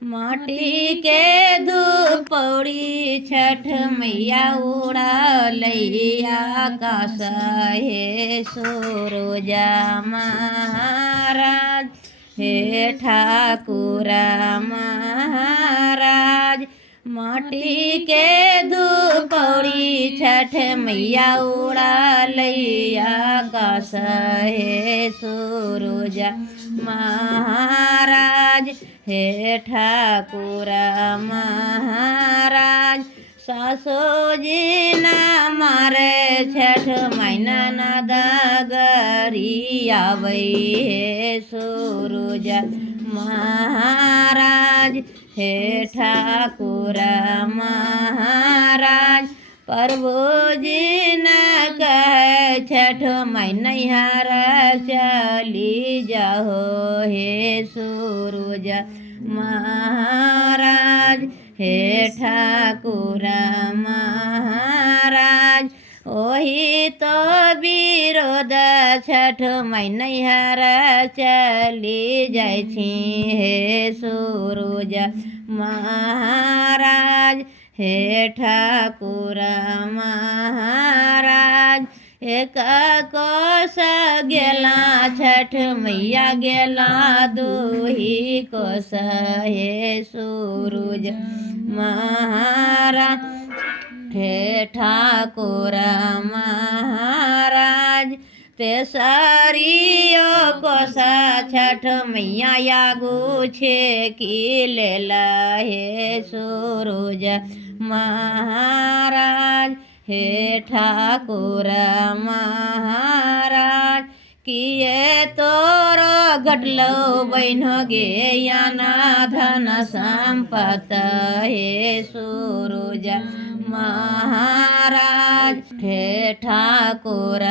माटी के धूपौड़ी छठ मैया उड़लैया आकाश हे सूरज महाराज हे ठाकुर महाराज। माटी के धूपौड़ी छठ मैया उड़लैया आकाश हे सूरज महाराज हे ठाकुर महाराज। सासो जी न मारे छठ महीना न दगरी आवे हे सूरज महाराज हे ठाकुर महाराज। प्रभु जी न कहे छठ मैनहर चली जाओ हे सूरज महाराज हे ठाकुर महाराज। ओही तो विरोध छठ मैनहर चली जाइ छी हे सूरज महाराज हे ठाकुर महाराज। एक कोस गेला छठ मैया गेला दूही कोस हे सूरज महाराज हे ठाकुर महाराज। तेसरियो कोसा छठ मैया यागू छे की लेला हे सूरज महाराज हे ठाकुर महाराज। किए तोरो घटलो बहन गे याना धन संपत हे सूरज महाराज हे ठाकुर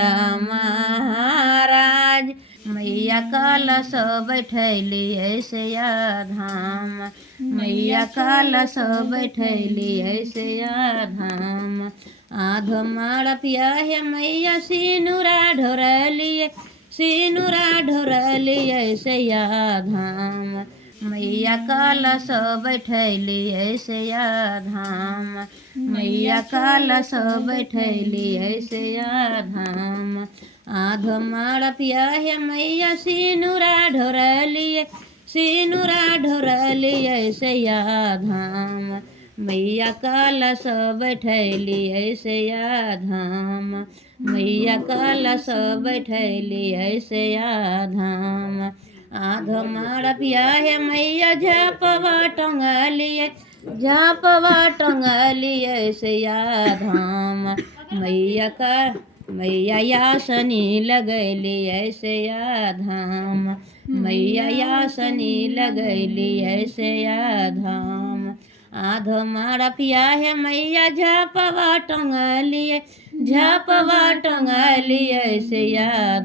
महाराज। मैया कलश बैठली ऐसे धाम मैया कलश बैठली ऐसे धाम। आधो माड़ पिया है मैया सिनुरा ढोरलिए सिनुरा ढोरलिए से धाम। मैया कलश बैठली ऐसे धाम मैया कलश बैठली ऐसे धाम। आधो माड़ पिया है मैया सिनुरा ढोरलिए सिनुरा ढोरलिए से धाम। मैया कलश बैठली ऐसे धाम मैया कलश बैठली ऐसे धाम। आधो माड़ पिया है मैया झपवा टंगलिए से धाम। मैया यासनी लगैली ऐसे धाम मैया यासनी लगैली ऐसे धाम। आधो माड़ पिया है मैया झपवा टंगलिए से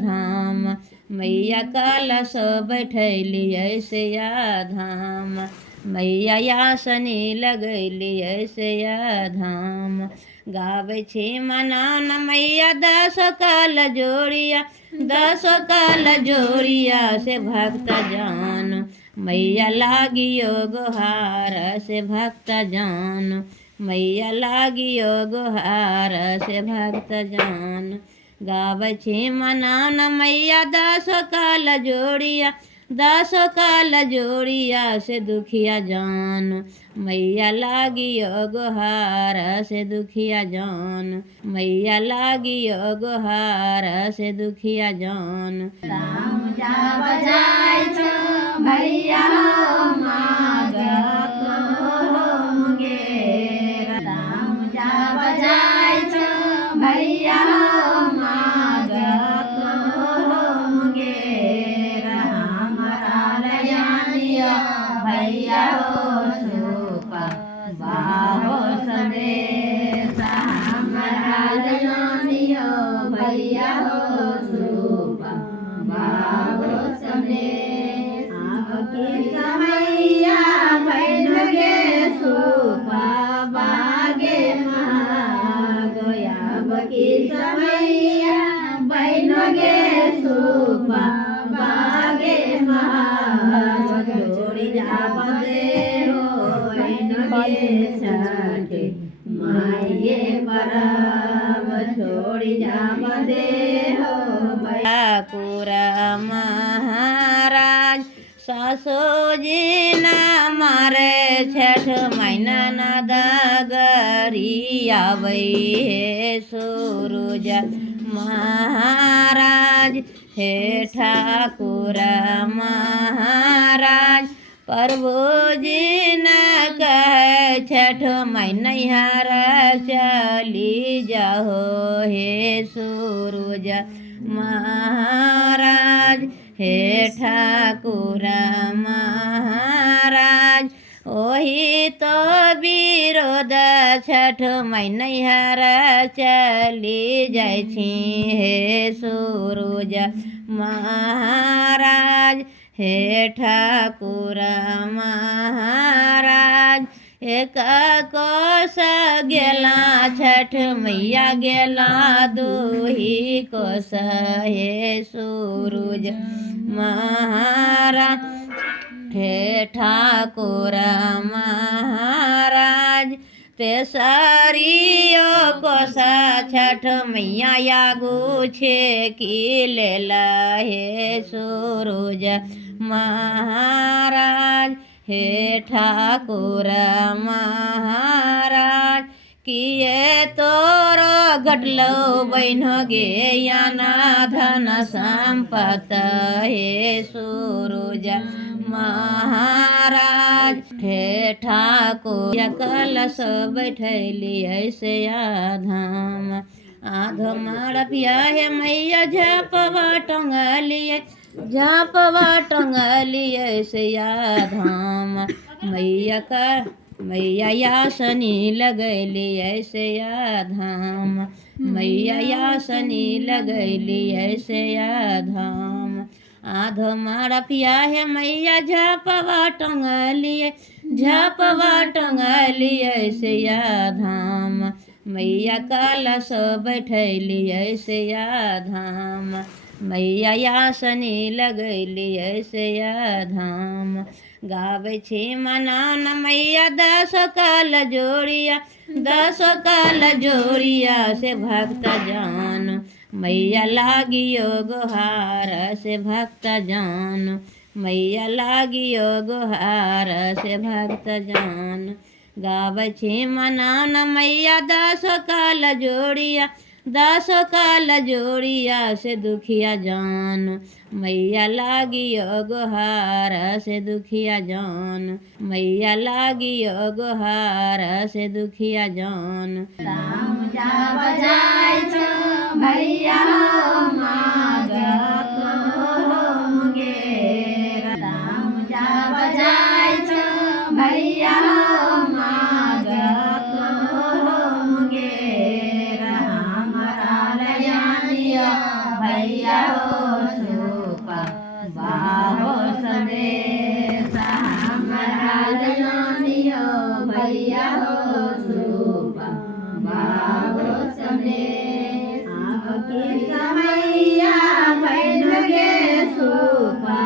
धाम मैया कलश बैठली ऐसे धाम मैया यासनी लगैली ऐसे धाम। गावे छे मनान मैया 10 काल जोड़िया से भक्त जान। मैया लागियो गुहार से भक्त जान मैया लागियो गुहार से भक्त जान। गावे छे मनान मैया 10 काल जोड़िया से दुखिया जान। मैया लागियो गुहार से दुखिया जान मैया लागियो गुहार से दुखिया जान। राम जा बजाय छो भैया मागत होंगे। राम जा बजाय छो भैया मागत होंगे। हमारा लयानिया भैया हो सूपा बाहो संदेश। हमारा लयानिया भैया हो सूपा बाहो संदेश। आपकी समैया बहन गे सूपा बागे महागया। आपकी समैया बहन गे सूपा बागे महाग। जोड़ी जा बदे छठ माये परब छोड़ी जाब दे हो भैया ठाकुर महाराज सासुजी ना मारे छठ महीना न दगरी आवे हे सूरज महाराज हे ठाकुर महाराज प्रभु जी न कहे छठ महीनहार चली जाहो हे सूरज महाराज हे ठाकुर महाराज ओही तो विरोध छठ महीनहार चली जाइ छी हे सूरज महाराज हे ठाकुर महाराज एक कोस गेला छठ मैया गेला दुही कोस हे सूरज महाराज हे ठाकुर महाराज तेसरियो कोस छठ मैया यागू छे की लेला हे सूरज महाराज हे ठाकुर महाराज किए तोरो घटलो बहन गे याना धन संपत हे सूरज महाराज हे ठाकुर कलश बैठली ऐसे आधाम आधमार पिया हे मैया झपवा टंगलिए से आधाम मैया यासनी लगैली ऐसे आधाम मैया यासनी लगैली ऐसे आधाम आधमार पिया हे मैया झपवा टंगलिए से आधाम मैया कलश बैठली ऐसे आधाम मैया यासनी लगैली ऐसे आधाम गाबै छी मनान मैया 10 काल जोड़िया से भक्त जान मैया लागियो गोहार से भक्त जान मैया लागियो गोहार से भक्त जान गाबै छी मनान मैया 10 काल जोड़िया से दुखिया जान मैया लागियो गोहार से दुखिया जान मैया लागियो गोहार से दुखिया जान राम जा बजाय छो भैया मागत होंगे राम जा बजाय छो भैया मागत होंगे भैया हो सोपा बाहो संदेश हमारा जानियो भैया हो सोपा बाहो संदेश आपके समैया बहन गे सोपा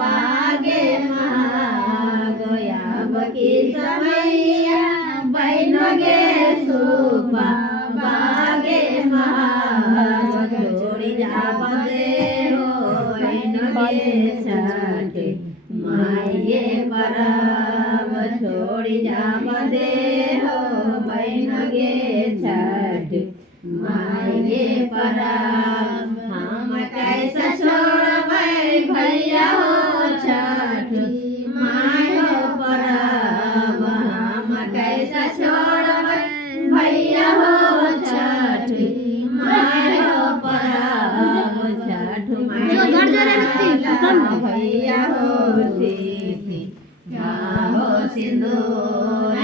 बागे महागोया बकी समैया बहन गे सोपा बागे छोड़ी जाब दे हो छठ माये परब छोड़ी जाब दे हो बहन गे छठ माये परब हम कैसे छोड़बै भैया हो छठ मायो परब हम कैसे छोड़बै भैया हो छठ मायो परब छठ भैया हो सिंदूर